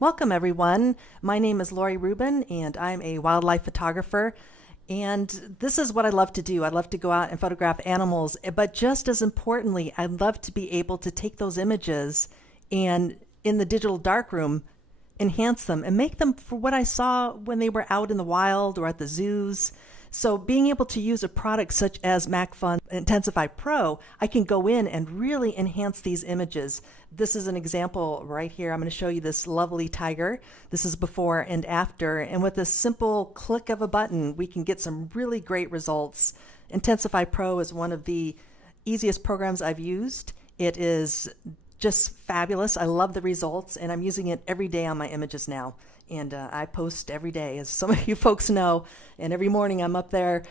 Welcome, everyone. My name is Laurie Rubin, and I'm a wildlife photographer. And this is what I love to do. I love to go out and photograph animals, but just as importantly, I love to be able to take those images and in the digital darkroom, enhance them and make them for what I saw when they were out in the wild or at the zoos. So being able to use a product such as MacFun Intensify Pro, I can go in and really enhance these images. This is an example right here. I'm going to show you this lovely tiger. This is before and after. And with a simple click of a button, we can get some really great results. Intensify Pro is one of the easiest programs I've used. It is just fabulous. I love the results, and I'm using it every day on my images now. And I post every day, as some of you folks know, and every morning I'm up there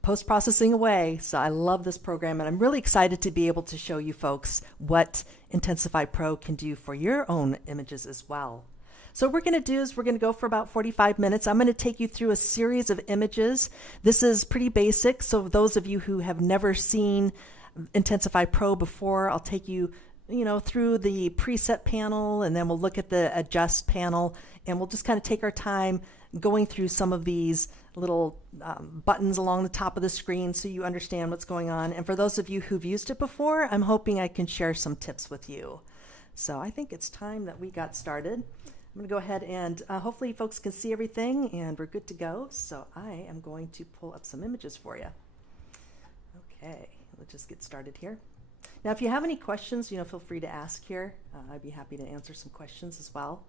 post-processing away. So I love this program, and I'm really excited to be able to show you folks what Intensify Pro can do for your own images as well. So what we're going to do is we're going to go for about 45 minutes. I'm going to take you through a series of images. This is pretty basic, so those of you who have never seen Intensify Pro before, I'll take you through the preset panel, and then we'll look at the adjust panel, and we'll just kind of take our time going through some of these little buttons along the top of the screen so you understand what's going on. And for those of you who've used it before, I'm hoping I can share some tips with you. So I think it's time that we got started. I'm going to go ahead and hopefully folks can see everything and we're good to go. So I am going to pull up some images for you. Okay, let's just get started here. Now, if you have any questions, feel free to ask here. I'd be happy to answer some questions as well.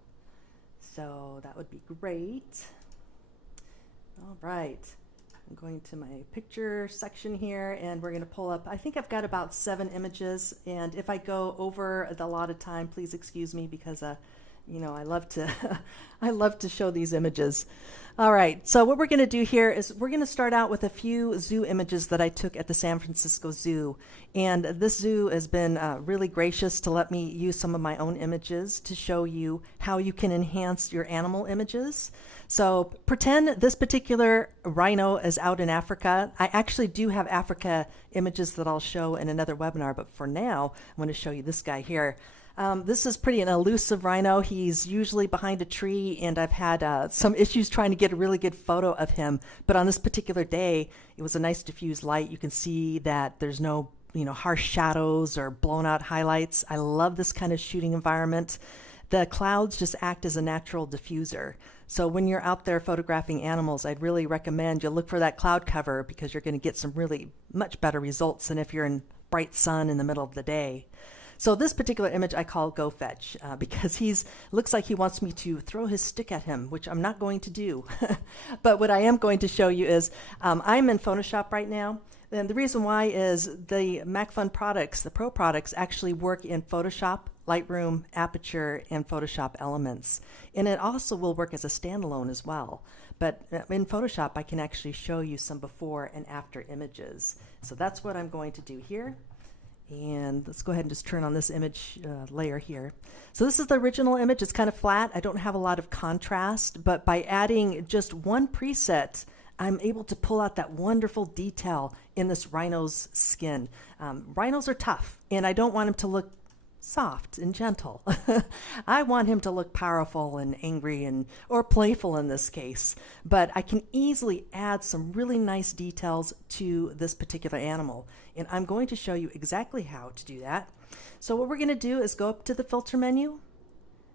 So that would be great. All right. I'm going to my picture section here, and we're going to pull up, I think I've got about 7 images. And if I go over the allotted time, please excuse me because, I love to, I love to show these images. All right, so what we're going to do here is we're going to start out with a few zoo images that I took at the San Francisco Zoo. And this zoo has been really gracious to let me use some of my own images to show you how you can enhance your animal images. So pretend this particular rhino is out in Africa. I actually do have Africa images that I'll show in another webinar, but for now, I'm going to show you this guy here. This is an elusive rhino. He's usually behind a tree, and I've had some issues trying to get a really good photo of him. But on this particular day, it was a nice diffused light. You can see that there's no harsh shadows or blown out highlights. I love this kind of shooting environment. The clouds just act as a natural diffuser. So when you're out there photographing animals, I'd really recommend you look for that cloud cover because you're going to get some really much better results than if you're in bright sun in the middle of the day. So this particular image I call Go Fetch because looks like he wants me to throw his stick at him, which I'm not going to do. But what I am going to show you is I'm in Photoshop right now. And the reason why is the MacFun products, the Pro products, actually work in Photoshop, Lightroom, Aperture, and Photoshop Elements. And it also will work as a standalone as well. But in Photoshop, I can actually show you some before and after images. So that's what I'm going to do here. And let's go ahead and just turn on this image layer here. So this is the original image. It's kind of flat. I don't have a lot of contrast, but by adding just one preset, I'm able to pull out that wonderful detail in this rhino's skin. Rhinos are tough, and I don't want him to look soft and gentle. I want him to look powerful and angry or playful in this case. But I can easily add some really nice details to this particular animal. And I'm going to show you exactly how to do that. So what we're going to do is go up to the filter menu.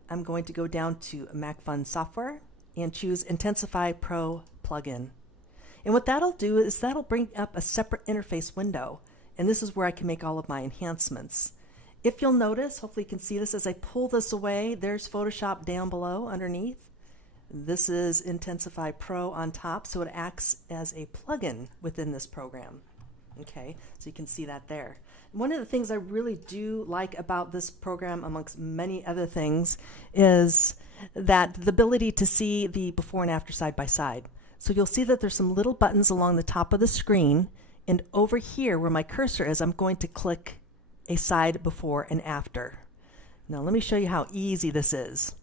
I'm going to go down to MacFun Software and choose Intensify Pro plugin. And what that'll do is that'll bring up a separate interface window. And this is where I can make all of my enhancements. If you'll notice, hopefully you can see this as I pull this away, there's Photoshop down below underneath. This is Intensify Pro on top, so it acts as a plugin within this program. Okay, so you can see that there. One of the things I really do like about this program, amongst many other things, is that the ability to see the before and after side by side. So you'll see that there's some little buttons along the top of the screen, and over here where my cursor is, I'm going to click a side before and after. Now let me show you how easy this is.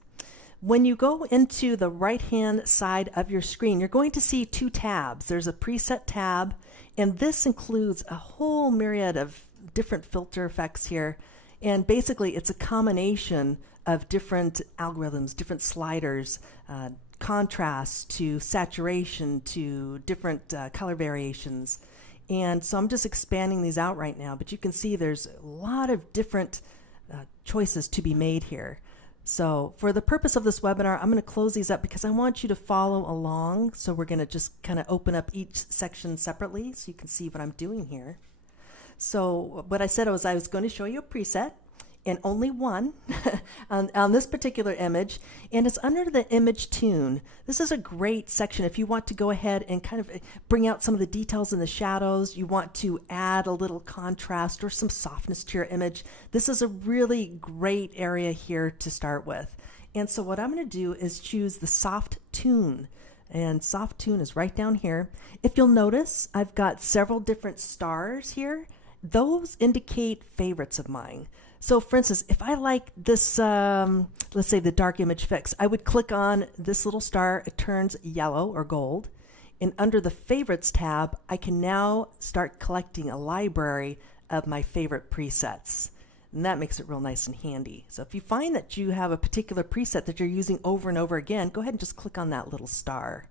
When you go into the right-hand side of your screen, you're going to see 2 tabs. There's a preset tab, and this includes a whole myriad of different filter effects here. And basically, it's a combination of different algorithms, different sliders, contrast to saturation to different color variations. And so I'm just expanding these out right now, but you can see there's a lot of different choices to be made here. So for the purpose of this webinar, I'm going to close these up because I want you to follow along. So we're going to just kind of open up each section separately so you can see what I'm doing here. So what I said was I was going to show you a preset, and only one on this particular image, and it's under the image tune. This is a great section if you want to go ahead and kind of bring out some of the details in the shadows, you want to add a little contrast or some softness to your image. This is a really great area here to start with. And so what I'm going to do is choose the soft tune. And soft tune is right down here. If you'll notice, I've got several different stars here. Those indicate favorites of mine. So for instance, if I like this, let's say the dark image fix, I would click on this little star. It turns yellow or gold. And under the favorites tab, I can now start collecting a library of my favorite presets. And that makes it real nice and handy. So if you find that you have a particular preset that you're using over and over again, go ahead and just click on that little star.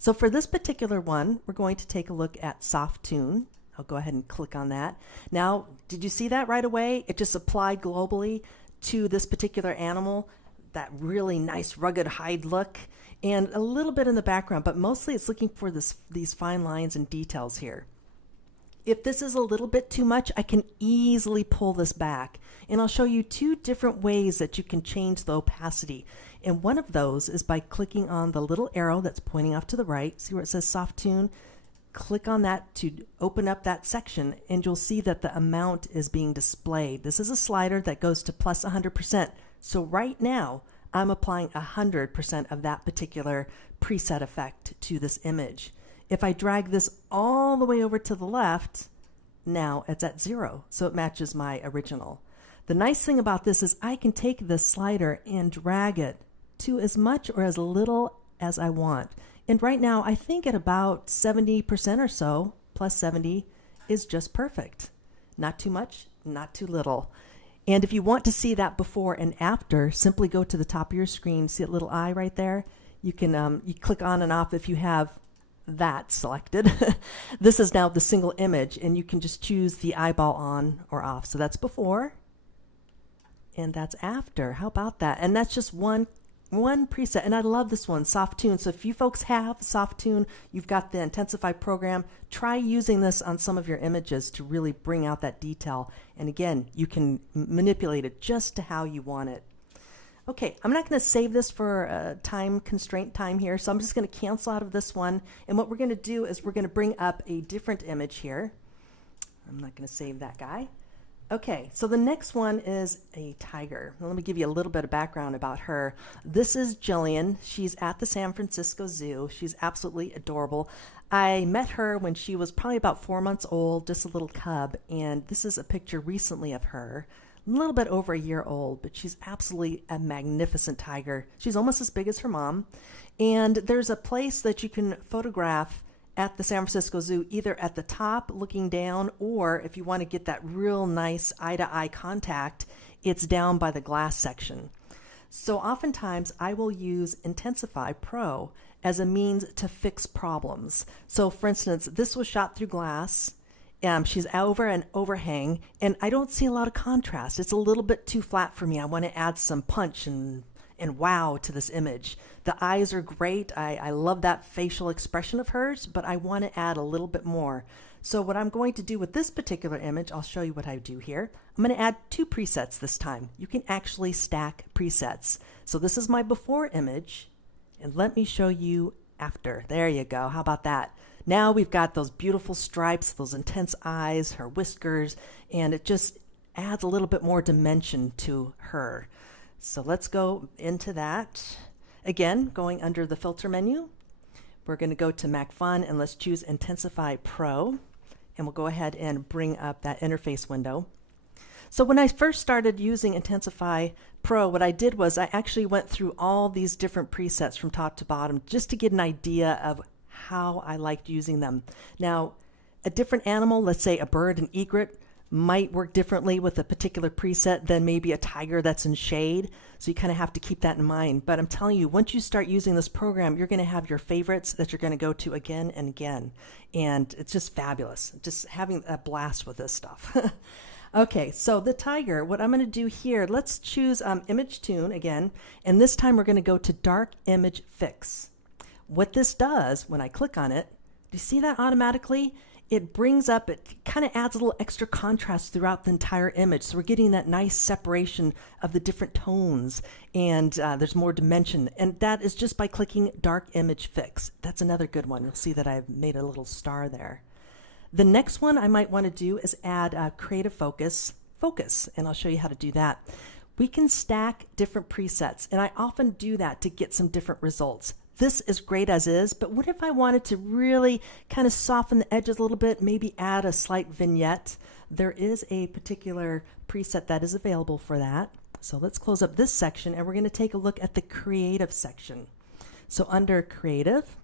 So for this particular one, we're going to take a look at soft tune. I'll go ahead and click on that. Now, did you see that right away? It just applied globally to this particular animal, that really nice rugged hide look, and a little bit in the background, but mostly it's looking for these fine lines and details here. If this is a little bit too much, I can easily pull this back. And I'll show you two different ways that you can change the opacity. And one of those is by clicking on the little arrow that's pointing off to the right. See where it says soft tune? Click on that to open up that section, and you'll see that the amount is being displayed. This is a slider that goes to plus 100%. So right now, I'm applying 100% of that particular preset effect to this image. If I drag this all the way over to the left, now it's at 0, so it matches my original. The nice thing about this is I can take this slider and drag it to as much or as little as I want. And right now, I think at about 70% or so, plus 70, is just perfect. Not too much, not too little. And if you want to see that before and after, simply go to the top of your screen. See that little eye right there? You can you click on and off if you have that selected. This is now the single image, and you can just choose the eyeball on or off. So that's before, and that's after. How about that? And that's just one preset, and I love this one, soft tune. So if you folks have soft tune, you've got the Intensify program, try using this on some of your images to really bring out that detail. And again, you can manipulate it just to how you want it. Okay, I'm not going to save this for time constraint time here, so I'm just going to cancel out of this one. And what we're going to do is we're going to bring up a different image here. I'm not going to save that guy. Okay, so the next one is a tiger. Now, let me give you a little bit of background about her. This is Jillian. She's at the San Francisco Zoo. She's absolutely adorable. I met her when she was probably about 4 months old, just a little cub, and this is a picture recently of her, a little bit over a year old, but she's absolutely a magnificent tiger. She's almost as big as her mom, and there's a place that you can photograph at the San Francisco Zoo, either at the top looking down, or if you want to get that real nice eye-to-eye contact, it's down by the glass section. So oftentimes I will use Intensify Pro as a means to fix problems. So for instance, this was shot through glass. She's over an overhang, and I don't see a lot of contrast. It's a little bit too flat for me. I want to add some punch and wow to this image. The eyes are great. I love that facial expression of hers, but I want to add a little bit more. So what I'm going to do with this particular image, I'll show you what I do here. I'm going to add 2 presets this time. You can actually stack presets. So this is my before image, and let me show you after. There you go. How about that? Now we've got those beautiful stripes, those intense eyes, her whiskers, and it just adds a little bit more dimension to her. So let's go into that. Again, going under the filter menu, we're going to go to Mac Fun, and let's choose Intensify Pro, and we'll go ahead and bring up that interface window. So when I first started using Intensify Pro, what I did was I actually went through all these different presets from top to bottom just to get an idea of how I liked using them. Now, a different animal, let's say a bird, an egret, might work differently with a particular preset than maybe a tiger that's in shade. So you kind of have to keep that in mind. But I'm telling you, once you start using this program, you're going to have your favorites that you're going to go to again and again. And it's just fabulous. Just having a blast with this stuff. Okay, so the tiger, what I'm going to do here, let's choose Image Tune again. And this time we're going to go to Dark Image Fix. What this does, when I click on it, do you see that automatically? It brings up, it kind of adds a little extra contrast throughout the entire image. So we're getting that nice separation of the different tones, and there's more dimension. And that is just by clicking Dark Image Fix. That's another good one. You'll see that I've made a little star there. The next one I might want to do is add Creative Focus, and I'll show you how to do that. We can stack different presets, and I often do that to get some different results. This is great as is, but what if I wanted to really kind of soften the edges a little bit, maybe add a slight vignette? There is a particular preset that is available for that. So let's close up this section, and we're going to take a look at the Creative section. So under Creative,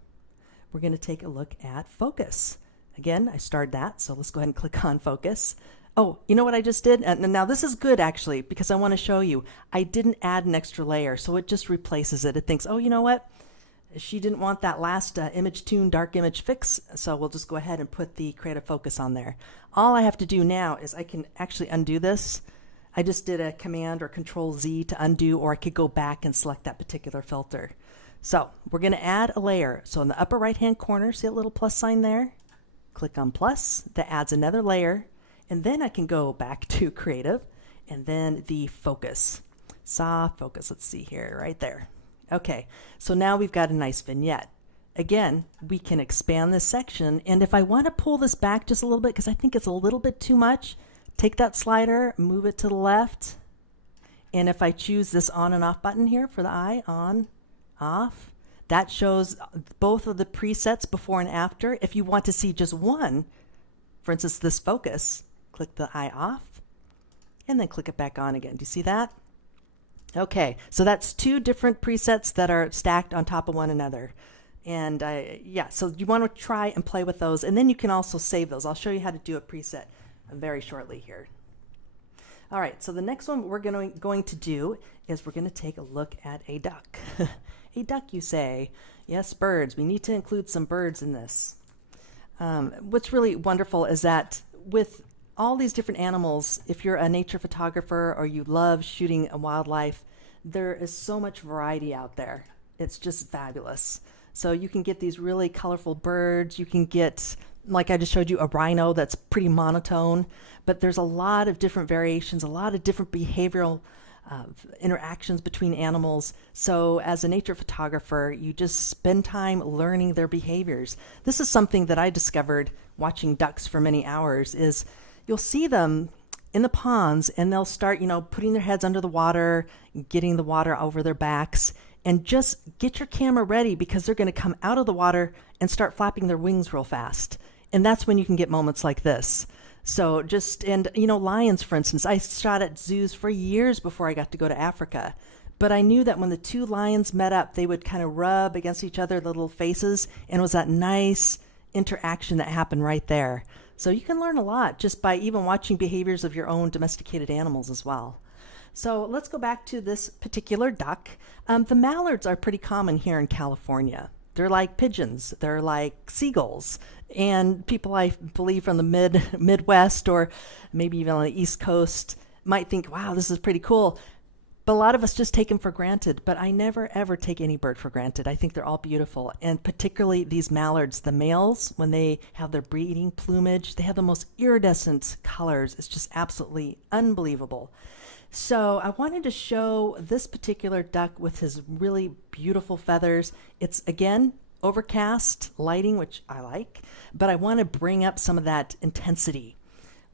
we're going to take a look at Focus. Again, I started that, so let's go ahead and click on Focus. Oh, you know what I just did? And now this is good actually, because I want to show you. I didn't add an extra layer, so it just replaces it. It thinks, oh, you know what? She didn't want that last Image Tune Dark Image Fix, so we'll just go ahead and put the Creative Focus on there. All I have to do now is I can actually undo this. I just did a Command or Control Z to undo, or I could go back and select that particular filter. So we're going to add a layer. So in the upper right hand corner, see that little plus sign there? Click on plus. That adds another layer. And then I can go back to Creative and then the Focus. Soft Focus, let's see here, right there. Okay, so now we've got a nice vignette. Again, we can expand this section, and if I want to pull this back just a little bit, because I think it's a little bit too much, take that slider, move it to the left, and if I choose this on and off button here for the eye, on, off, that shows both of the presets before and after. If you want to see just one, for instance, this focus, click the eye off, and then click it back on again. Do you see that? Okay, so that's two different presets that are stacked on top of one another. And yeah, so you want to try and play with those, and then you can also save those. I'll show you how to do a preset very shortly here. All right, so the next one we're going to do is we're going to take a look at a duck. A duck, you say? Yes, birds. We need to include some birds in this. What's really wonderful is that with all these different animals, if you're a nature photographer or you love shooting a wildlife, there is so much variety out there. It's just fabulous. So you can get these really colorful birds. You can get, like I just showed you, a rhino that's pretty monotone, but there's a lot of different variations, a lot of different behavioral interactions between animals. So as a nature photographer, you just spend time learning their behaviors. This is something that I discovered watching ducks for many hours is you'll see them in the ponds and they'll start, putting their heads under the water, getting the water over their backs, and just get your camera ready because they're going to come out of the water and start flapping their wings real fast. And that's when you can get moments like this. So lions, for instance, I shot at zoos for years before I got to go to Africa. But I knew that when the two lions met up, they would kind of rub against each other, the little faces, and it was that nice interaction that happened right there. So you can learn a lot just by even watching behaviors of your own domesticated animals as well. So let's go back to this particular duck. The mallards are pretty common here in California. They're like pigeons. They're like seagulls. And people, I believe, from the Midwest or maybe even on the East Coast might think, wow, this is pretty cool. But a lot of us just take them for granted. But I never, ever take any bird for granted. I think they're all beautiful. And particularly these mallards, the males, when they have their breeding plumage, they have the most iridescent colors. It's just absolutely unbelievable. So I wanted to show this particular duck with his really beautiful feathers. It's, again, overcast lighting, which I like, but I want to bring up some of that intensity.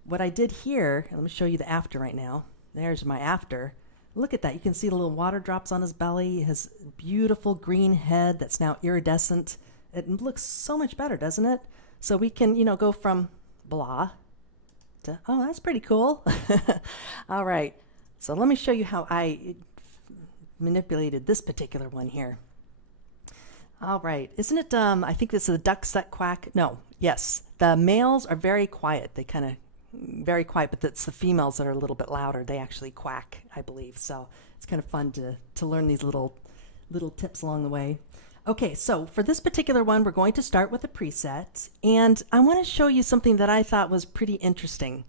What I did here, let me show you the after right now. There's my after. Look at that. You can see the little water drops on his belly, his beautiful green head that's now iridescent. It looks so much better, doesn't it? So we can, go from blah to, oh, that's pretty cool. All right. So let me show you how I manipulated this particular one here. All right. Isn't it, I think this is the ducks that quack. No, yes. The males are very quiet. They kind of very quiet, but it's the females that are a little bit louder. They actually quack, I believe. So it's kind of fun to learn these little tips along the way. Okay, so for this particular one, we're going to start with a preset, and I want to show you something that I thought was pretty interesting.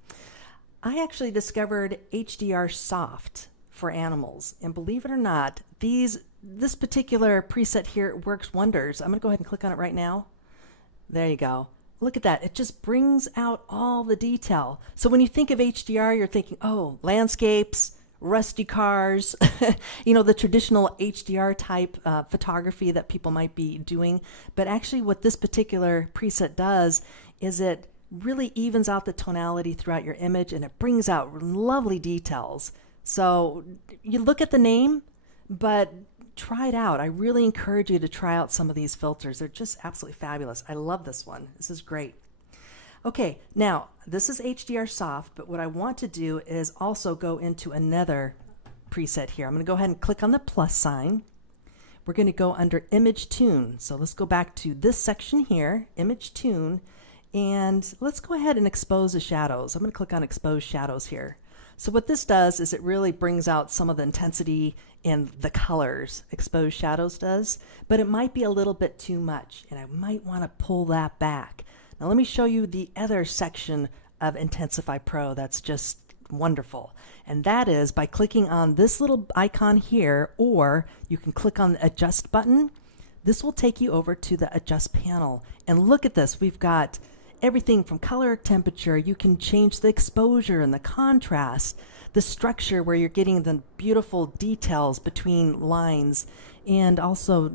I actually discovered HDR soft for animals, and believe it or not, this particular preset here works wonders. I'm going to go ahead and click on it right now. There you go. Look at that. It just brings out all the detail. So when you think of HDR, you're thinking, oh, landscapes, rusty cars, the traditional HDR type photography that people might be doing. But actually what this particular preset does is it really evens out the tonality throughout your image, and it brings out lovely details. So you look at the name, but try it out. I really encourage you to try out some of these filters. They're just absolutely fabulous. I love this one. This is great. Okay, now this is HDR soft, but what I want to do is also go into another preset here. I'm going to go ahead and click on the plus sign. We're going to go under image tune. So let's go back to this section here, image tune, and let's go ahead and expose the shadows. I'm going to click on expose shadows here. So what this does is it really brings out some of the intensity and the colors, expose shadows does, but it might be a little bit too much, and I might want to pull that back. Now let me show you the other section of Intensify Pro that's just wonderful, and that is by clicking on this little icon here, or you can click on the adjust button. This will take you over to the adjust panel, and look at this. We've got everything from color, temperature. You can change the exposure and the contrast, the structure where you're getting the beautiful details between lines, and also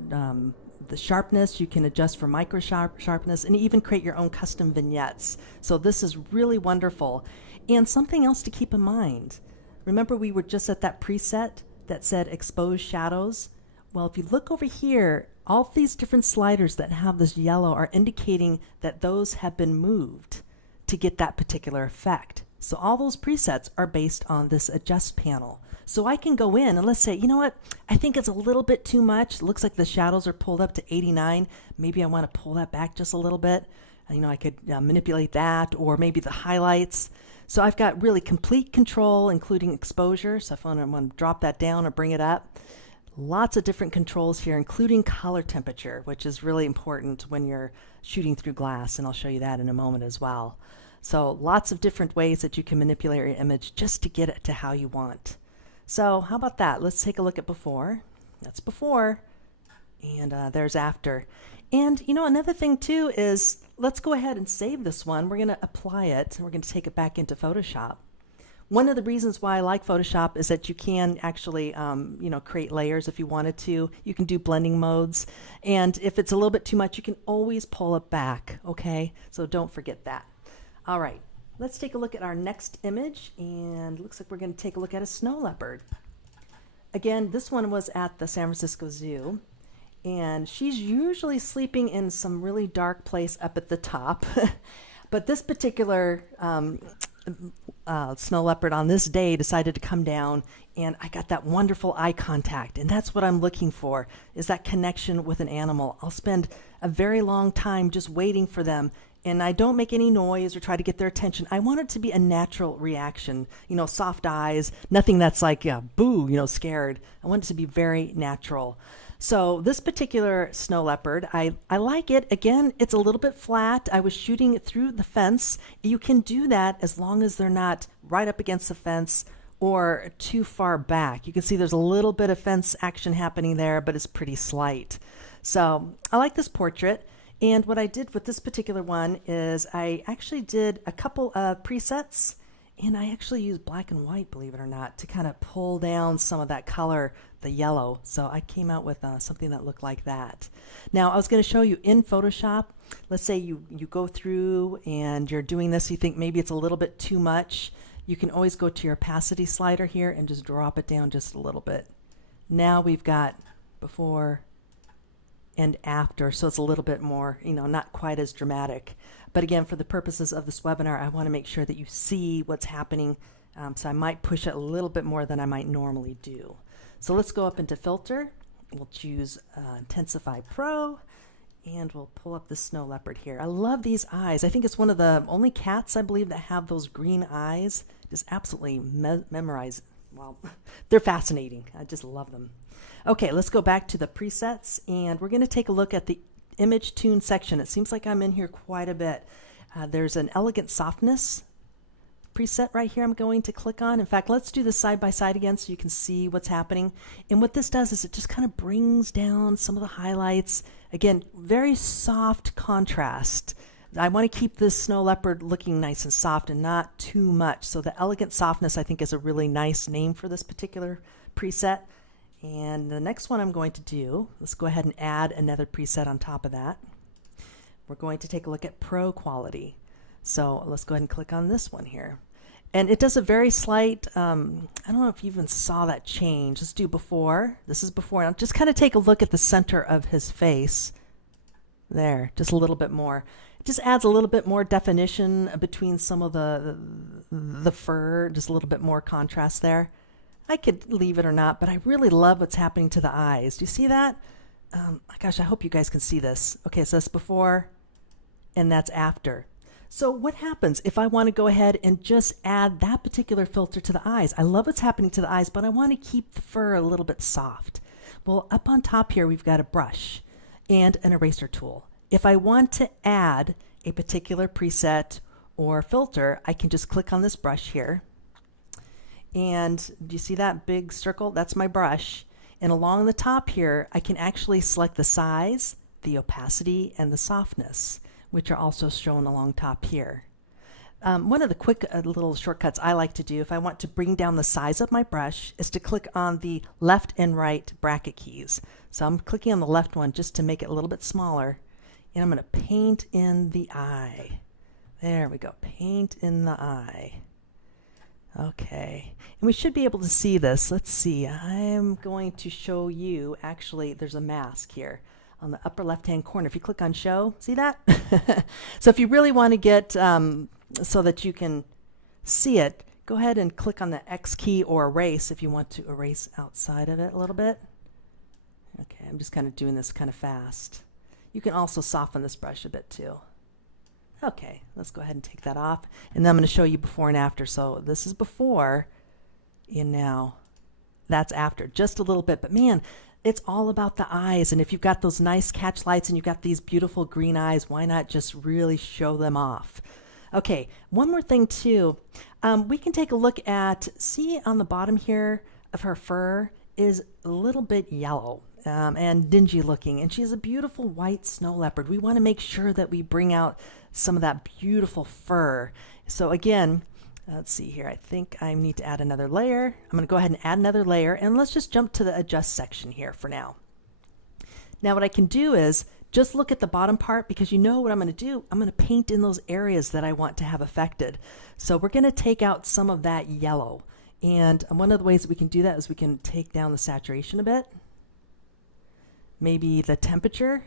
the sharpness. You can adjust for micro sharpness and even create your own custom vignettes. So this is really wonderful. And something else to keep in mind. Remember we were just at that preset that said expose shadows? Well, if you look over here, all these different sliders that have this yellow are indicating that those have been moved to get that particular effect. So all those presets are based on this adjust panel. So I can go in and let's say, you know what, I think it's a little bit too much. It looks like the shadows are pulled up to 89. Maybe I want to pull that back just a little bit. I could manipulate that, or maybe the highlights. So I've got really complete control, including exposure. So if I want to drop that down or bring it up, lots of different controls here, including color temperature, which is really important when you're shooting through glass, and I'll show you that in a moment as well. So lots of different ways that you can manipulate your image just to get it to how you want. So how about that? Let's take a look at before. That's before, and there's after. And another thing too is, let's go ahead and save this one. We're going to apply it, and we're going to take it back into Photoshop. One of the reasons why I like Photoshop is that you can actually, create layers if you wanted to. You can do blending modes, and if it's a little bit too much, you can always pull it back. Okay, so don't forget that. All right, let's take a look at our next image, and it looks like we're going to take a look at a snow leopard. Again, this one was at the San Francisco Zoo, and she's usually sleeping in some really dark place up at the top. But this particular snow leopard on this day decided to come down, and I got that wonderful eye contact, and that's what I'm looking for, is that connection with an animal. I'll spend a very long time just waiting for them, and I don't make any noise or try to get their attention. I want it to be a natural reaction, soft eyes, nothing that's like, boo, scared. I want it to be very natural. So this particular snow leopard, I like it. Again, it's a little bit flat. I was shooting it through the fence. You can do that as long as they're not right up against the fence or too far back. You can see there's a little bit of fence action happening there, but it's pretty slight. So I like this portrait. And what I did with this particular one is I actually did a couple of presets, and I actually used black and white, believe it or not, to kind of pull down some of that color, the yellow. So I came out with something that looked like that. Now I was going to show you in Photoshop. Let's say you go through and you're doing this, you think maybe it's a little bit too much. You can always go to your opacity slider here and just drop it down just a little bit. Now we've got before and after, so it's a little bit more, not quite as dramatic. But again, for the purposes of this webinar, I want to make sure that you see what's happening. So I might push it a little bit more than I might normally do. So let's go up into Filter. We'll choose Intensify Pro, And we'll pull up the snow leopard here. I love these eyes. I think it's one of the only cats, I believe, that have those green eyes. Just absolutely memorize. Well, they're fascinating. I just love them. Okay, let's go back to the presets, and we're going to take a look at the image tune section. It seems like I'm in here quite a bit. There's an elegant softness preset right here I'm going to click on. In fact, let's do this side by side again so you can see what's happening. And what this does is it just kind of brings down some of the highlights. Again, very soft contrast. I want to keep this snow leopard looking nice and soft and not too much. So the elegant softness, I think, is a really nice name for this particular preset. And the next one I'm going to do, let's go ahead and add another preset on top of that. We're going to take a look at Pro Quality. So let's go ahead and click on this one here. And it does a very slight, I don't know if you even saw that change. Let's do before. This is before. Now just kind of take a look at the center of his face. There, just a little bit more. It just adds a little bit more definition between some of the fur, just a little bit more contrast there. I could leave it or not, but I really love what's happening to the eyes. Do you see that? Gosh, I hope you guys can see this. Okay, so that's before and that's after. So what happens if I want to go ahead and just add that particular filter to the eyes? I love what's happening to the eyes, but I want to keep the fur a little bit soft. Well, up on top here, we've got a brush and an eraser tool. If I want to add a particular preset or filter, I can just click on this brush here. And do you see that big circle? That's my brush. And along the top here, I can actually select the size, the opacity, and the softness, which are also shown along top here. One of the quick little shortcuts I like to do if I want to bring down the size of my brush is to click on the left and right bracket keys. So I'm clicking on the left one just to make it a little bit smaller. And I'm going to paint in the eye. There we go. Paint in the eye. Okay. And we should be able to see this. Let's see. I'm going to show you, actually, there's a mask here on the upper left-hand corner. If you click on show, see that? So if you really want to get so that you can see it, go ahead and click on the X key or erase if you want to erase outside of it a little bit. Okay, I'm just kind of doing this kind of fast. You can also soften this brush a bit too. Okay, let's go ahead and take that off. And then I'm going to show you before and after. So this is before, and now that's after. Just a little bit, but man, it's all about the eyes. And if you've got those nice catch lights and you've got these beautiful green eyes, why not just really show them off? Okay, one more thing too. We can take a look at, see on the bottom here of her fur is a little bit yellow. And dingy looking, and she's a beautiful white snow leopard. We want to make sure that we bring out some of that beautiful fur. So again, let's see here. I think I need to add another layer. I'm going to go ahead and add another layer, and let's just jump to the adjust section here for now. Now what I can do is just look at the bottom part, because you know what I'm going to do. I'm going to paint in those areas that I want to have affected. So we're going to take out some of that yellow. And one of the ways that we can do that is we can take down the saturation a bit. Maybe the temperature,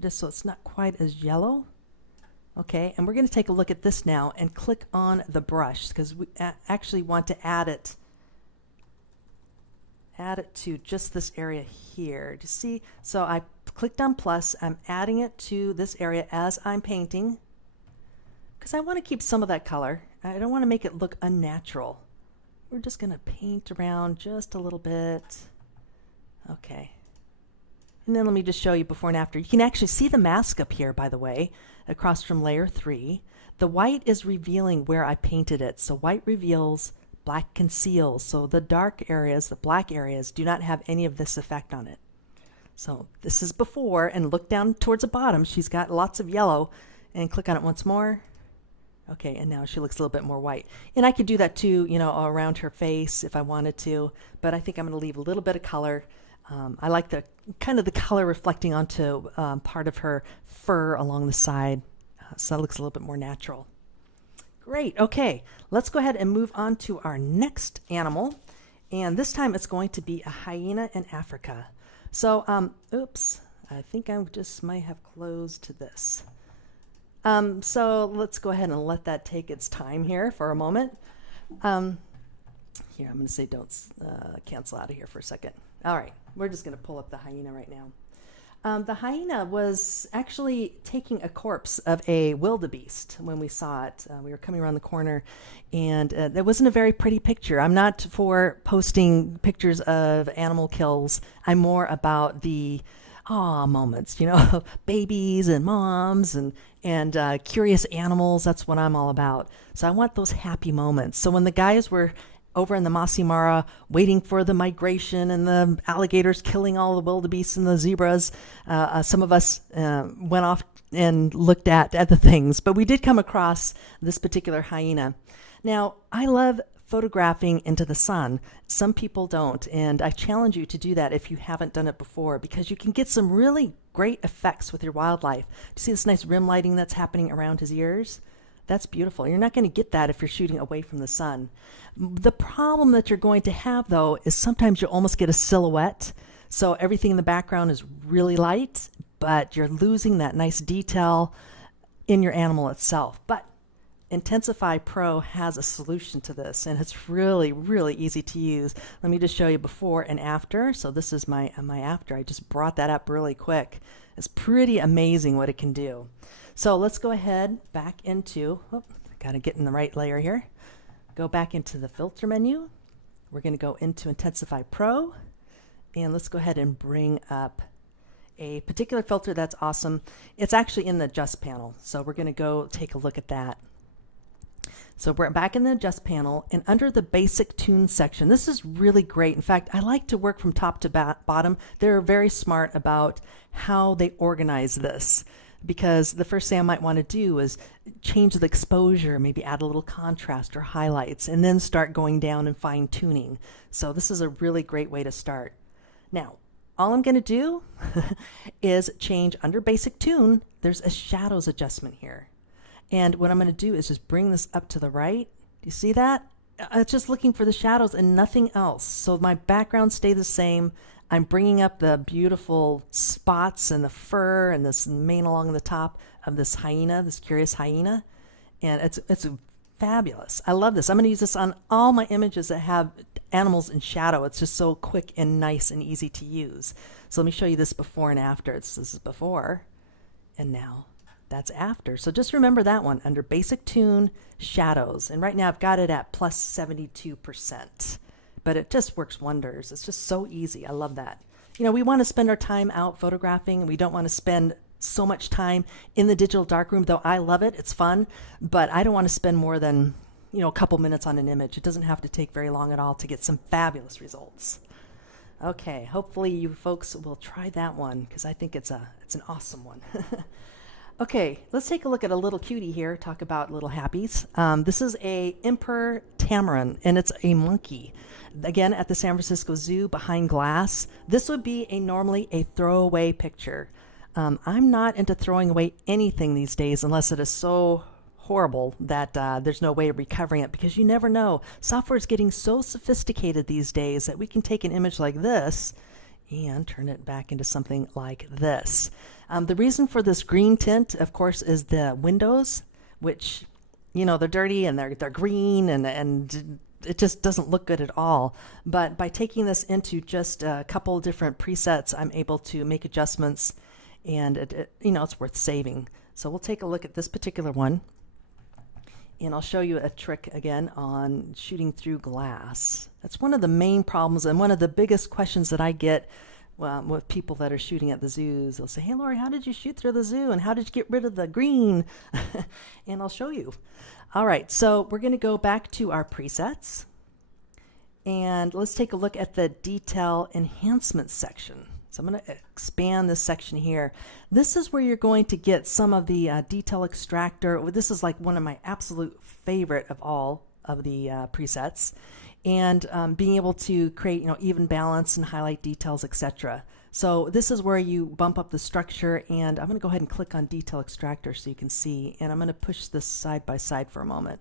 just so it's not quite as yellow. Okay, and we're going to take a look at this now and click on the brush, because we actually want to add it to just this area here. Do you see? So I clicked on plus. I'm adding it to this area as I'm painting, because I want to keep some of that color. I don't want to make it look unnatural. We're just going to paint around just a little bit. Okay. And then let me just show you before and after. You can actually see the mask up here, by the way, across from layer 3. The white is revealing where I painted it. So white reveals, black conceals. So the dark areas, the black areas, do not have any of this effect on it. So this is before, and look down towards the bottom. She's got lots of yellow, and click on it once more. Okay, and now she looks a little bit more white. And I could do that too, you know, around her face if I wanted to, but I think I'm going to leave a little bit of color. I like the kind of the color reflecting onto part of her fur along the side, so that looks a little bit more natural. Great. Okay, let's go ahead and move on to our next animal, and this time it's going to be a hyena in Africa. So, oops, I think I just might have closed to this. So let's go ahead and let that take its time here for a moment. Here, I'm going to say don't cancel out of here for a second. All right, we're just going to pull up the hyena right now. The hyena was actually taking a corpse of a wildebeest when we saw it. We were coming around the corner, and that wasn't a very pretty picture. I'm not for posting pictures of animal kills. I'm more about the moments, babies and moms and curious animals. That's what I'm all about. So I want those happy moments. So when the guys were over in the Masai Mara waiting for the migration and the alligators killing all the wildebeests and the zebras, some of us went off and looked at the things. But we did come across this particular hyena. Now, I love photographing into the sun. Some people don't, and I challenge you to do that if you haven't done it before, because you can get some really great effects with your wildlife. See this nice rim lighting that's happening around his ears? That's beautiful. You're not going to get that if you're shooting away from the sun. The problem that you're going to have, though, is sometimes you almost get a silhouette. So everything in the background is really light, but you're losing that nice detail in your animal itself. But Intensify Pro has a solution to this, and it's really, really easy to use. Let me just show you before and after. So this is my after. I just brought that up really quick. It's pretty amazing what it can do. So let's go ahead back into, got to get in the right layer here. Go back into the filter menu. We're going to go into Intensify Pro, and let's go ahead and bring up a particular filter that's awesome. It's actually in the Adjust panel, so we're going to go take a look at that. So we're back in the Adjust panel, and under the Basic Tune section, this is really great. In fact, I like to work from top to bottom. They're very smart about how they organize this, because the first thing I might want to do is change the exposure, maybe add a little contrast or highlights, and then start going down and fine-tuning. So this is a really great way to start. Now, all I'm going to do is change under Basic Tune. There's a shadows adjustment here. And what I'm going to do is just bring this up to the right. Do you see that? It's just looking for the shadows and nothing else. So my background stay the same. I'm bringing up the beautiful spots and the fur and this mane along the top of this hyena, this curious hyena. And it's fabulous. I love this. I'm going to use this on all my images that have animals in shadow. It's just so quick and nice and easy to use. So let me show you this before and after. This is before, and now that's after. So just remember that one under Basic Tune, Shadows. And right now I've got it at plus 72%. But it just works wonders. It's just so easy. I love that. We want to spend our time out photographing. We don't want to spend so much time in the digital darkroom, though I love it. It's fun. But I don't want to spend more than, a couple minutes on an image. It doesn't have to take very long at all to get some fabulous results. Okay, hopefully you folks will try that one, because I think it's an awesome one. Okay, let's take a look at a little cutie here, talk about little happies. This is a emperor tamarin, and it's a monkey. Again, at the San Francisco Zoo behind glass. This would be normally a throwaway picture. I'm not into throwing away anything these days unless it is so horrible that there's no way of recovering it, because you never know. Software is getting so sophisticated these days that we can take an image like this and turn it back into something like this. The reason for this green tint, of course, is the windows, which, they're dirty and they're green and it just doesn't look good at all. But by taking this into just a couple different presets, I'm able to make adjustments, and it's worth saving. So we'll take a look at this particular one, and I'll show you a trick again on shooting through glass. That's one of the main problems and one of the biggest questions that I get with people that are shooting at the zoos. They'll say, "Hey, Laurie, how did you shoot through the zoo, and how did you get rid of the green?" And I'll show you. All right, so we're going to go back to our presets, and let's take a look at the detail enhancement section. So I'm going to expand this section here. This is where you're going to get some of the detail extractor. This is like one of my absolute favorite of all of the presets. And being able to create, even balance and highlight details, etc. So this is where you bump up the structure, and I'm going to go ahead and click on Detail Extractor so you can see, and I'm going to push this side by side for a moment.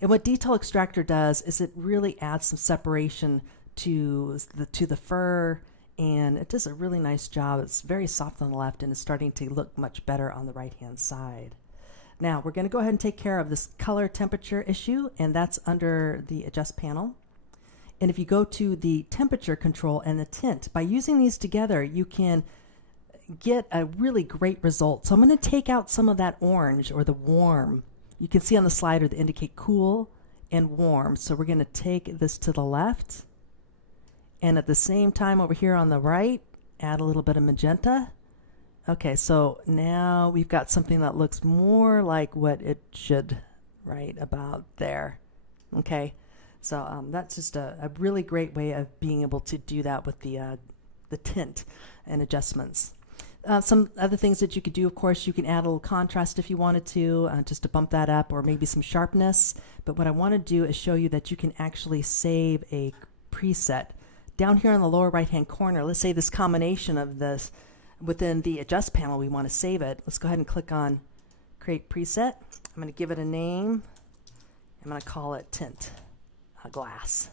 And what Detail Extractor does is it really adds some separation to the fur, and it does a really nice job. It's very soft on the left, and it's starting to look much better on the right-hand side. Now we're going to go ahead and take care of this color temperature issue, and that's under the Adjust panel. And if you go to the temperature control and the tint, by using these together, you can get a really great result. So I'm going to take out some of that orange or the warm. You can see on the slider they indicate cool and warm. So we're going to take this to the left, and at the same time over here on the right, add a little bit of magenta. Okay, so now we've got something that looks more like what it should, right about there. Okay, so that's just a really great way of being able to do that with the tint and adjustments. Some other things that you could do, of course, you can add a little contrast if you wanted to, just to bump that up, or maybe some sharpness. But what I want to do is show you that you can actually save a preset. Down here in the lower right-hand corner, let's say this combination of this within the adjust panel, we want to save it. Let's go ahead and click on create preset. I'm going to give it a name. I'm going to call it tint glass.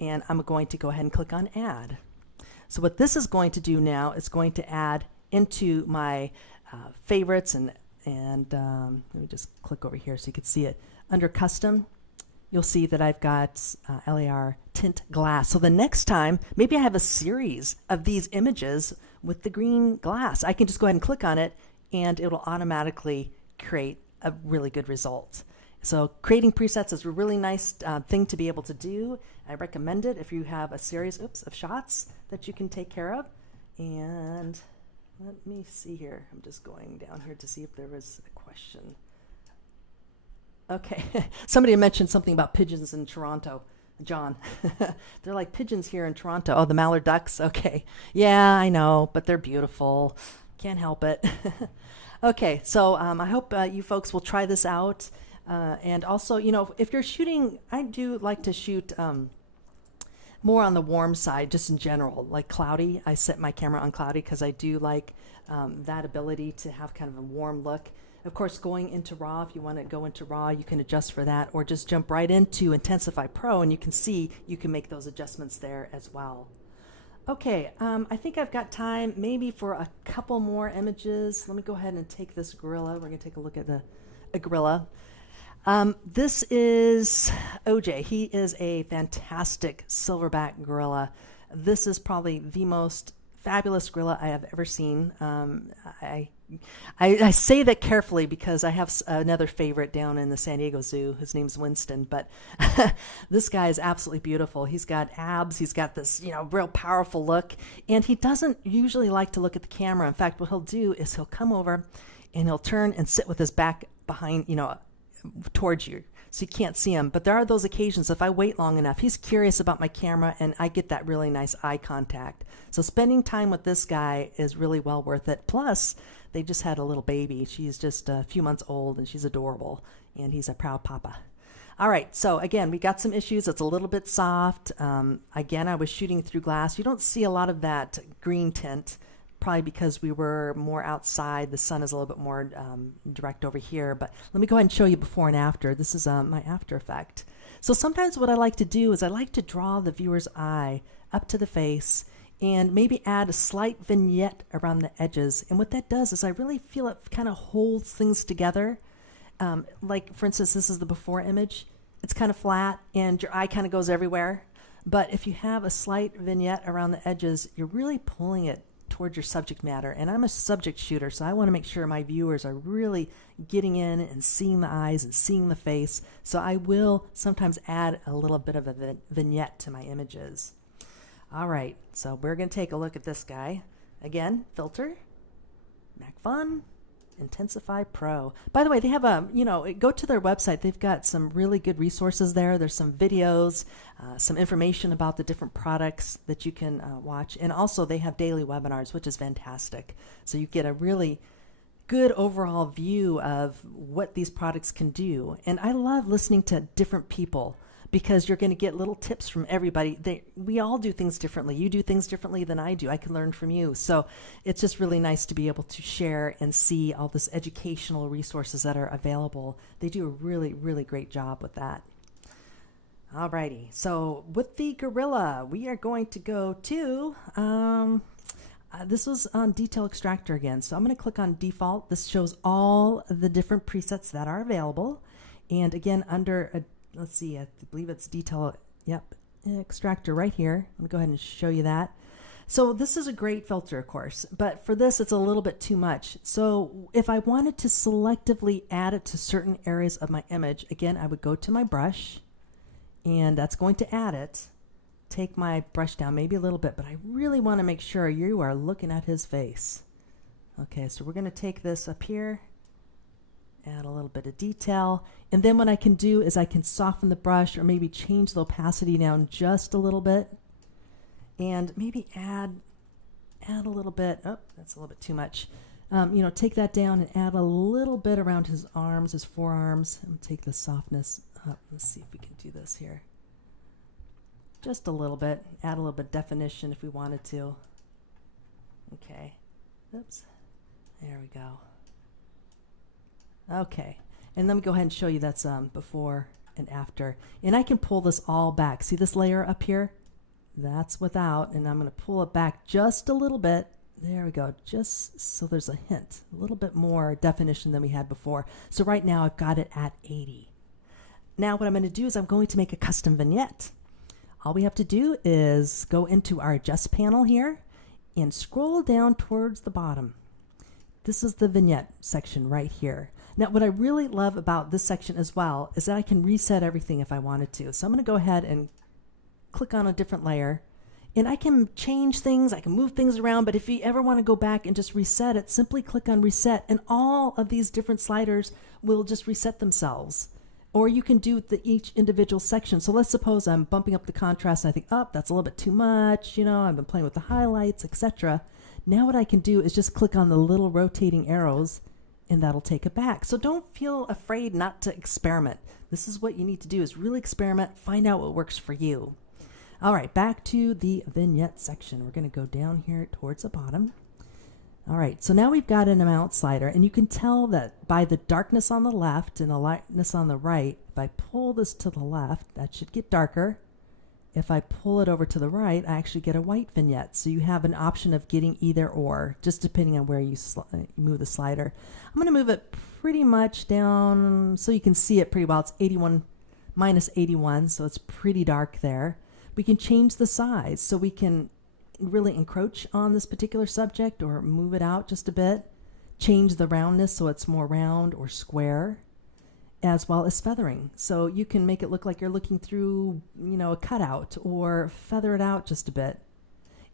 And I'm going to go ahead and click on add. So what this is going to do now is going to add into my favorites, and let me just click over here so you can see it. Under custom, you'll see that I've got LAR tint glass. So the next time, maybe I have a series of these images with the green glass. I can just go ahead and click on it, and it'll automatically create a really good result. So creating presets is a really nice thing to be able to do. I recommend it if you have a series of shots that you can take care of. And let me see here. I'm just going down here to see if there was a question. Okay, somebody mentioned something about pigeons in Toronto. John, they're like pigeons here in Toronto. Oh, the mallard ducks. Okay, yeah, I know, but they're beautiful. Can't help it. Okay, so I hope you folks will try this out. And also, you know, if you're shooting, I do like to shoot more on the warm side, just in general, like cloudy. I set my camera on cloudy because I do like that ability to have kind of a warm look. Of course, going into RAW, if you want to go into RAW, you can adjust for that, or just jump right into Intensify Pro, and you can see you can make those adjustments there as well. Okay, I think I've got time maybe for a couple more images. Let me go ahead and take this gorilla. We're going to take a look at a gorilla. This is OJ. He is a fantastic silverback gorilla. This is probably the most fabulous gorilla I have ever seen. I say that carefully because I have another favorite down in the San Diego Zoo. His name's Winston, but this guy is absolutely beautiful. He's got abs. He's got this, you know, real powerful look, and he doesn't usually like to look at the camera. In fact, what he'll do is he'll come over and he'll turn and sit with his back behind, you know, towards you, so you can't see him. But there are those occasions, if I wait long enough, he's curious about my camera, and I get that really nice eye contact. So spending time with this guy is really well worth it. Plus, they just had a little baby. She's just a few months old, and she's adorable, and he's a proud papa. All right, so again, we got some issues. It's a little bit soft. Again, I was shooting through glass. You don't see a lot of that green tint, probably because we were more outside. The sun is a little bit more direct over here, but let me go ahead and show you before and after. This is my after effect. So sometimes what I like to do is I like to draw the viewer's eye up to the face and maybe add a slight vignette around the edges. And what that does is I really feel it kind of holds things together. Like, for instance, this is the before image. It's kind of flat and your eye kind of goes everywhere. But if you have a slight vignette around the edges, you're really pulling it towards your subject matter. And I'm a subject shooter, so I want to make sure my viewers are really getting in and seeing the eyes and seeing the face. So I will sometimes add a little bit of a vignette to my images. All right, so we're going to take a look at this guy. Again, filter, MacFun, Intensify Pro. By the way, they have go to their website. They've got some really good resources there. There's some videos, some information about the different products that you can watch. And also they have daily webinars, which is fantastic. So you get a really good overall view of what these products can do. And I love listening to different people, because you're going to get little tips from everybody. We all do things differently. You do things differently than I do. I can learn from you. So it's just really nice to be able to share and see all this educational resources that are available. They do a really, really great job with that. Alrighty. So with the gorilla, we are going to go to, this was on Detail Extractor again. So I'm going to click on Default. This shows all the different presets that are available. And again, under let's see, I believe it's Detail, Extractor right here. Let me go ahead and show you that. So this is a great filter, of course, but for this, it's a little bit too much. So if I wanted to selectively add it to certain areas of my image, again, I would go to my brush, and that's going to add it. Take my brush down maybe a little bit, but I really want to make sure you are looking at his face. Okay, so we're going to take this up here, add a little bit of detail, and then what I can do is I can soften the brush or maybe change the opacity down just a little bit. And maybe add a little bit. Oh, that's a little bit too much. Take that down and add a little bit around his arms, his forearms, and take the softness up. Let's see if we can do this here. Just a little bit. Add a little bit of definition if we wanted to. Okay. Oops. There we go. Okay. And let me go ahead and show you that's before and after. And I can pull this all back. See this layer up here? That's without, and I'm going to pull it back just a little bit. There we go, just so there's a hint, a little bit more definition than we had before. So right now I've got it at 80. Now what I'm going to do is I'm going to make a custom vignette. All we have to do is go into our adjust panel here and scroll down towards the bottom. This is the vignette section right here. Now what I really love about this section as well is that I can reset everything if I wanted to. So I'm going to go ahead and click on a different layer, and I can change things, I can move things around, but if you ever want to go back and just reset it, simply click on reset, and all of these different sliders will just reset themselves. Or you can do each individual section. So let's suppose I'm bumping up the contrast and I think, oh, that's a little bit too much, I've been playing with the highlights, etc. Now what I can do is just click on the little rotating arrows, and that'll take it back. So don't feel afraid not to experiment. This is what you need to do, is really experiment, find out what works for you. All right, back to the vignette section. We're going to go down here towards the bottom. All right, so now we've got an amount slider, and you can tell that by the darkness on the left and the lightness on the right, if I pull this to the left, that should get darker. If I pull it over to the right, I actually get a white vignette. So you have an option of getting either or, just depending on where you move the slider. I'm going to move it pretty much down so you can see it pretty well. It's 81 minus 81, so it's pretty dark there. We can change the size, so we can really encroach on this particular subject or move it out just a bit. Change the roundness so it's more round or square, as well as feathering. So you can make it look like you're looking through, a cutout, or feather it out just a bit.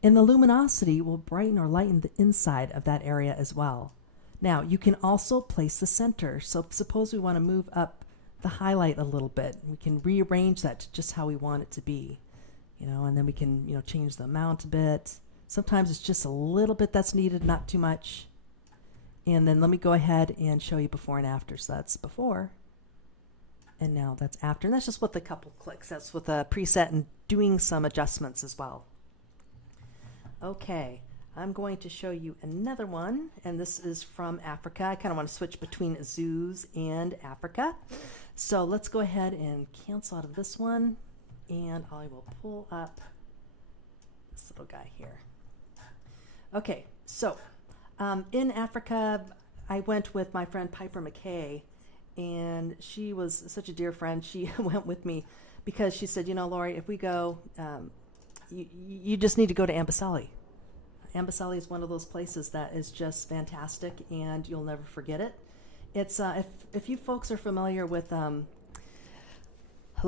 And the luminosity will brighten or lighten the inside of that area as well. Now, you can also place the center. So suppose we want to move up the highlight a little bit. We can rearrange that to just how we want it to be. And then we can, change the amount a bit. Sometimes it's just a little bit that's needed, not too much. And then let me go ahead and show you before and after. So that's before, and now that's after. And that's just with a couple clicks. That's with a preset and doing some adjustments as well. Okay, I'm going to show you another one, and this is from Africa. I kind of want to switch between zoos and Africa. So let's go ahead and cancel out of this one. And I will pull up this little guy here. Okay, so in Africa, I went with my friend Piper McKay, and she was such a dear friend. She went with me because she said, Laurie, if we go, you just need to go to Amboseli. Amboseli is one of those places that is just fantastic, and you'll never forget it. It's if you folks are familiar with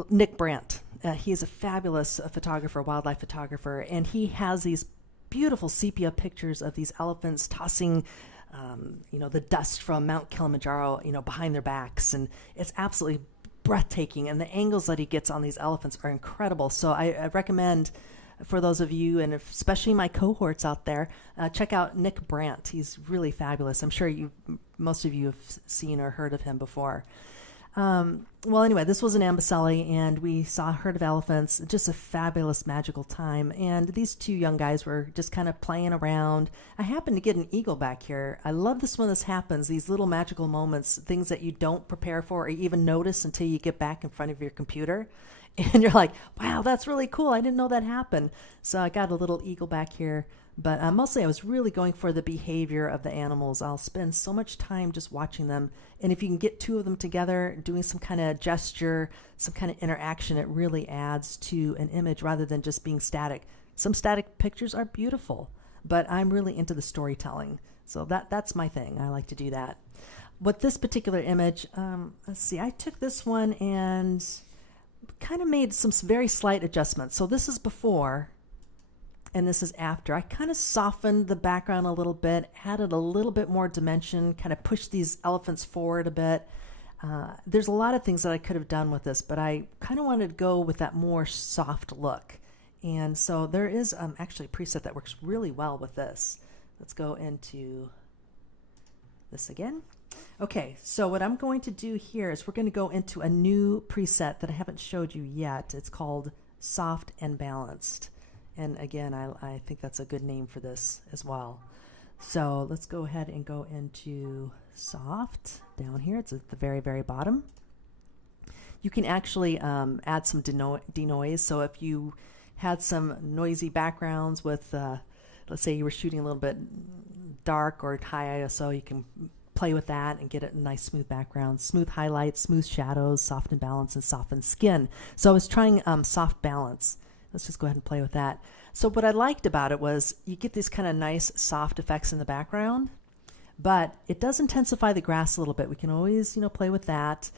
Nick Brandt. He is a fabulous photographer, wildlife photographer, and he has these beautiful sepia pictures of these elephants tossing, the dust from Mount Kilimanjaro, behind their backs, and it's absolutely breathtaking. And the angles that he gets on these elephants are incredible. So I recommend, for those of you, and especially my cohorts out there, check out Nick Brandt. He's really fabulous. I'm sure most of you have seen or heard of him before. Well, anyway, this was in Amboseli, and we saw a herd of elephants. Just a fabulous, magical time. And these two young guys were just kind of playing around. I happened to get an eagle back here. I love this when this happens, these little magical moments, things that you don't prepare for or even notice until you get back in front of your computer. And you're like, wow, that's really cool. I didn't know that happened. So I got a little eagle back here. But mostly I was really going for the behavior of the animals. I'll spend so much time just watching them. And if you can get two of them together, doing some kind of gesture, some kind of interaction, it really adds to an image rather than just being static. Some static pictures are beautiful, but I'm really into the storytelling. So that's my thing. I like to do that. With this particular image, let's see, I took this one and kind of made some very slight adjustments. So this is before and this is after. I kind of softened the background a little bit, added a little bit more dimension, kind of pushed these elephants forward a bit. There's a lot of things that I could have done with this, but I kind of wanted to go with that more soft look. And so there is actually a preset that works really well with this. Let's go into this again. Okay, so what I'm going to do here is we're going to go into a new preset that I haven't showed you yet. It's called Soft and Balanced. And again, I think that's a good name for this as well. So let's go ahead and go into Soft down here. It's at the very, very bottom. You can actually add some denoise. So if you had some noisy backgrounds with, let's say you were shooting a little bit dark or high ISO, you can play with that and get a nice smooth background, smooth highlights, smooth shadows, soft and balance, and softened skin. So I was trying soft balance. Let's just go ahead and play with that. So what I liked about it was you get these kind of nice soft effects in the background, but it does intensify the grass a little bit. We can always, play with that.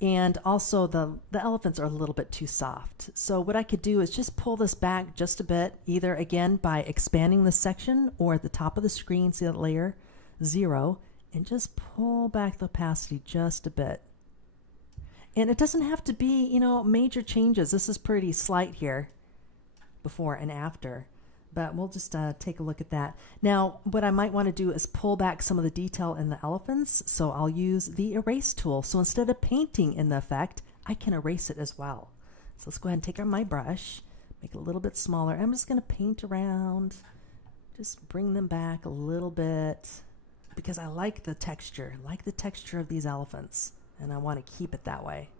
And also the elephants are a little bit too soft. So what I could do is just pull this back just a bit, either again by expanding this section or at the top of the screen, see that layer, 0, and just pull back the opacity just a bit. And it doesn't have to be, major changes. This is pretty slight here, before and after. But we'll just take a look at that. Now, what I might want to do is pull back some of the detail in the elephants. So I'll use the erase tool. So instead of painting in the effect, I can erase it as well. So let's go ahead and take my brush, make it a little bit smaller. I'm just going to paint around, just bring them back a little bit because I like the texture of these elephants, and I want to keep it that way.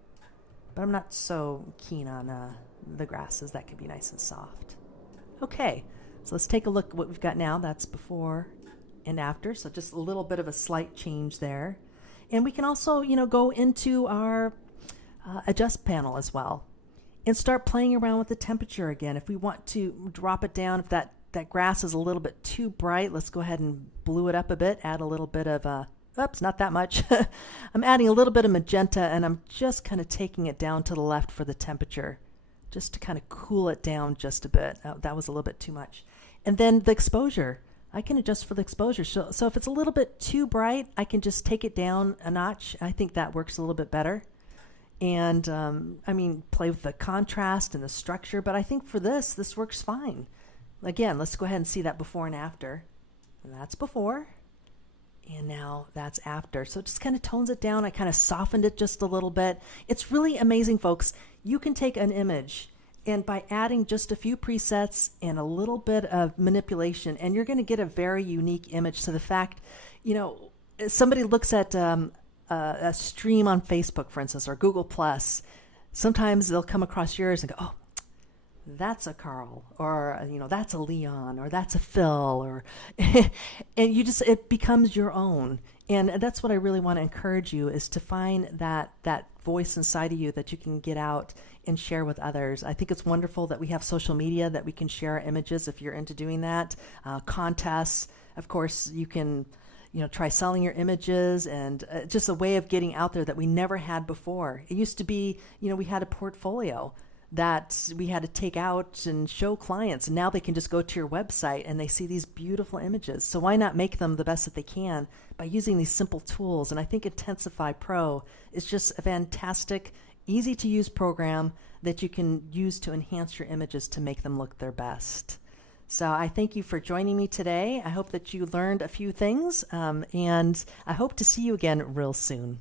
But I'm not so keen on the grasses. That could be nice and soft. Okay. So let's take a look at what we've got now. That's before and after. So just a little bit of a slight change there. And we can also, go into our adjust panel as well and start playing around with the temperature again. If we want to drop it down, if that grass is a little bit too bright, let's go ahead and blue it up a bit, add a little bit of, oops, not that much. I'm adding a little bit of magenta, and I'm just kind of taking it down to the left for the temperature, just to kind of cool it down just a bit. That was a little bit too much. And then the exposure, I can adjust for the exposure. So if it's a little bit too bright, I can just take it down a notch. I think that works a little bit better. And play with the contrast and the structure, but I think for this works fine. Again, let's go ahead and see that before and after. And that's before. And now that's after. So it just kind of tones it down. I kind of softened it just a little bit. It's really amazing, folks. You can take an image, and by adding just a few presets and a little bit of manipulation, and you're going to get a very unique image. So the fact, somebody looks at a stream on Facebook, for instance, or Google Plus, sometimes they'll come across yours and go, oh, that's a Carl, or that's a Leon, or that's a Phil, or and it becomes your own. And that's what I really want to encourage you, is to find that voice inside of you that you can get out and share with others. I think it's wonderful that we have social media that we can share our images if you're into doing that. Contests, of course, you can try selling your images, and just a way of getting out there that we never had before. It used to be, we had a portfolio that we had to take out and show clients. And now they can just go to your website and they see these beautiful images. So why not make them the best that they can by using these simple tools? And I think Intensify Pro is just a fantastic, easy to use program that you can use to enhance your images to make them look their best. So I thank you for joining me today. I hope that you learned a few things, and I hope to see you again real soon.